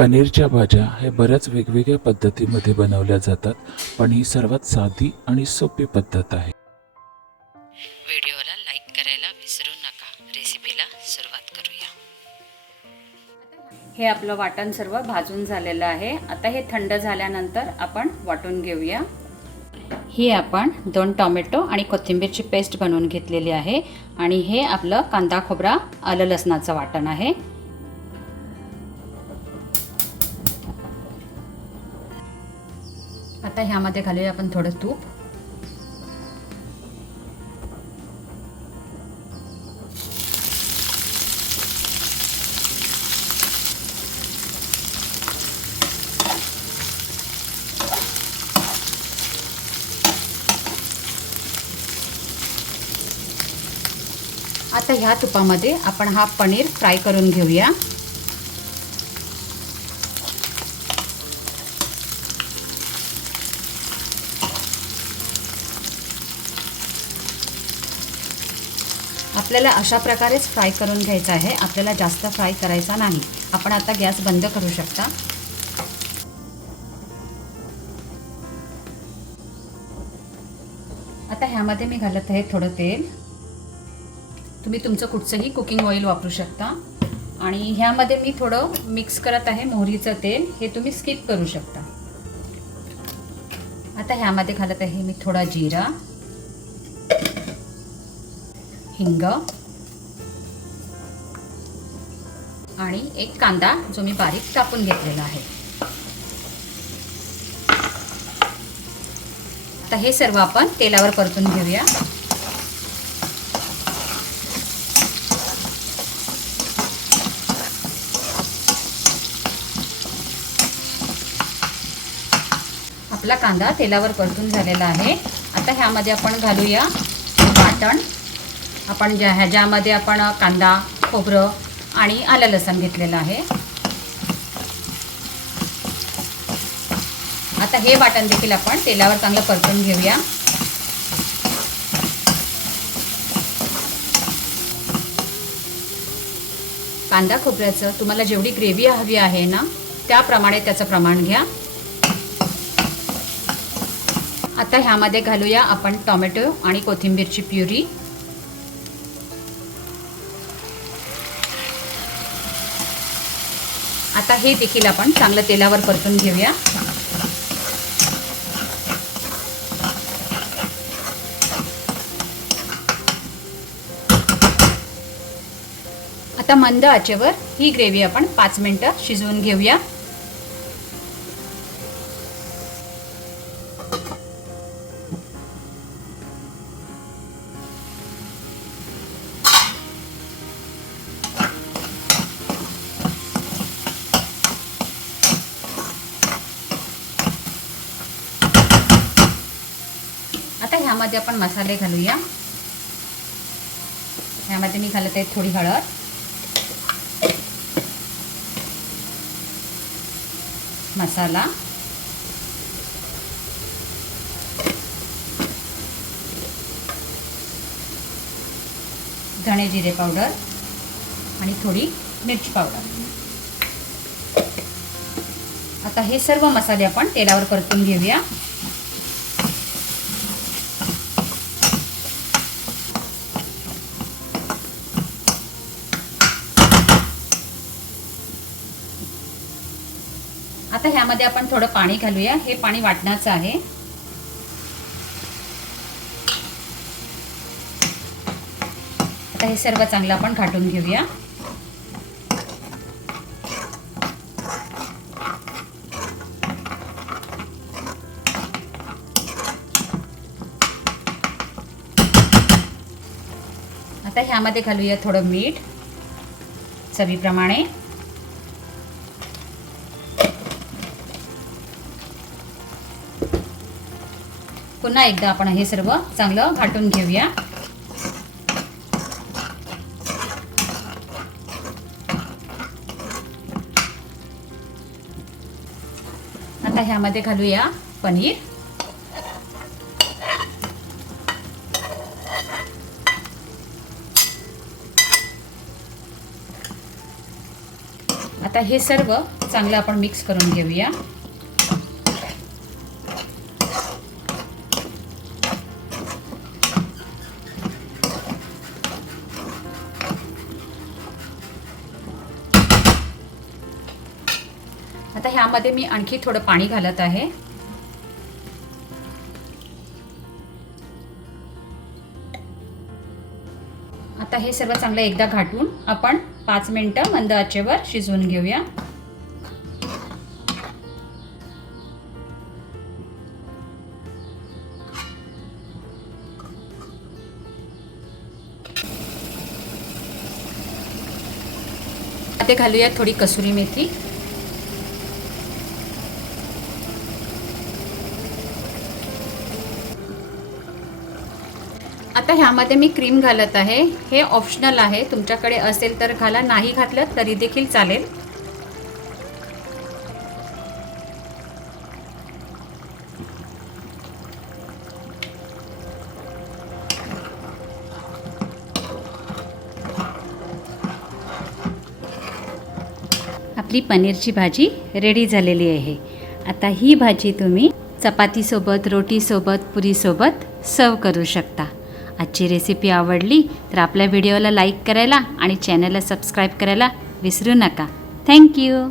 पनीरच्या भाज्या हे बऱ्याच वेगवेगळ्या पद्धतीमध्ये बनवल्या जातात पण ही सर्वात साधी आणि सोपी पद्धत आहे. व्हिडिओला लाईक करायला विसरू नका. रेसिपीला सुरुवात करूया. हे आपलं वाटण सर्व भाजून झालेलं आहे. आता हे थंड झाल्यानंतर आपण वाटून घेऊया. ही आपण दोन टोमॅटो आणि कोथिंबीरची पेस्ट बनवून घेतलेली आहे. आणि हे आपलं कांदा खोबरा आलं लसणाचं वाटण आहे. आता ह्यामध्ये घालूया आपण थोडं तूप. आता ह्या तुपामध्ये आपण हा पनीर फ्राय करून घेऊया. आपल्याला अशा प्रकारेच फ्राय करून घ्यायचा आहे. आपल्याला जास्त फ्राय करायचा नाही. आपण आता गॅस बंद करू शकता. आता ह्यामध्ये मी घालत आहे थोडं तेल. तुम्ही तुमचं कुठचंही कुकिंग ऑइल वापरू शकता. आणि ह्यामध्ये मी थोडं मिक्स करत आहे मोहरीचं तेल. हे तुम्ही स्किप करू शकता. आता ह्यामध्ये घालत आहे मी थोडा जिरा. हिंग आणि एक कांदा जो मी बारीक कापून घेतलेला आहे. आता हे सर्व आपण तेलावर परतून घेऊया. आपला कांदा तेलावर परतून झालेला आहे. आता ह्यामध्ये आपण घालूया वाटण. आपण ज्या ह्याच्यामध्ये आपण कांदा खोबरं आणि आलं लसण घेतलेलं आहे. आता हे वाटण देखील आपण तेलावर चांगलं परतून घेऊया. कांदा खोबऱ्याचं तुम्हाला जेवढी ग्रेव्ही हवी आहे ना त्याप्रमाणे त्याचं प्रमाण घ्या. आता ह्यामध्ये घालूया आपण टोमॅटो आणि कोथिंबीरची प्युरी. आता हे देखील आपण चांगलं तेलावर परतून घेऊया. आता मंद आचेवर ही ग्रेव्ही आपण पाच मिनटं शिजवून घेऊया. ह्यामध्ये आपण मसाले घालूया. ह्यामध्ये मी घालत आहे थोडी हळद. मसाला. धणे जिरे पावडर आणि थोडी मिरची पावडर. आता हे सर्व मसाले आपण तेलावर परतून घेऊया. आता ह्यामध्ये आपण थोडं पाणी घालूया. हे पाणी वाटण्याचं आहे. आता हे सर्व चांगलं आपण घाटून घेऊया. आता ह्यामध्ये घालूया थोडं मीठ चवीप्रमाणे. पुन्हा एकदा आपण हे सर्व चांगलं घाटून घेऊया. आता ह्यामध्ये घालूया पनीर. आता हे सर्व चांगलं आपण मिक्स करून घेऊया. यामध्ये मी आणखी थोडं पाणी घालत आहे. आता हे सर्व चांगलं एकदा घाटून आपण पाच मिनटं मंद आचेवर शिजवून घेऊया. आता घालूया थोडी कसुरी मेथी. आता ह्यामध्ये मी क्रीम घालत आहे. हे ऑप्शनल आहे. तुमच्याकडे असेल तर घाला. नाही घातलं तरी देखील चालेल. आपली पनीरची भाजी रेडी झालेली आहे. आता ही भाजी तुम्ही चपातीसोबत रोटीसोबत पुरीसोबत सर्व करू शकता. आजची रेसिपी आवडली तर आपल्या व्हिडिओला लाईक करायला आणि चॅनलला सबस्क्राईब करायला विसरू नका. थँक्यू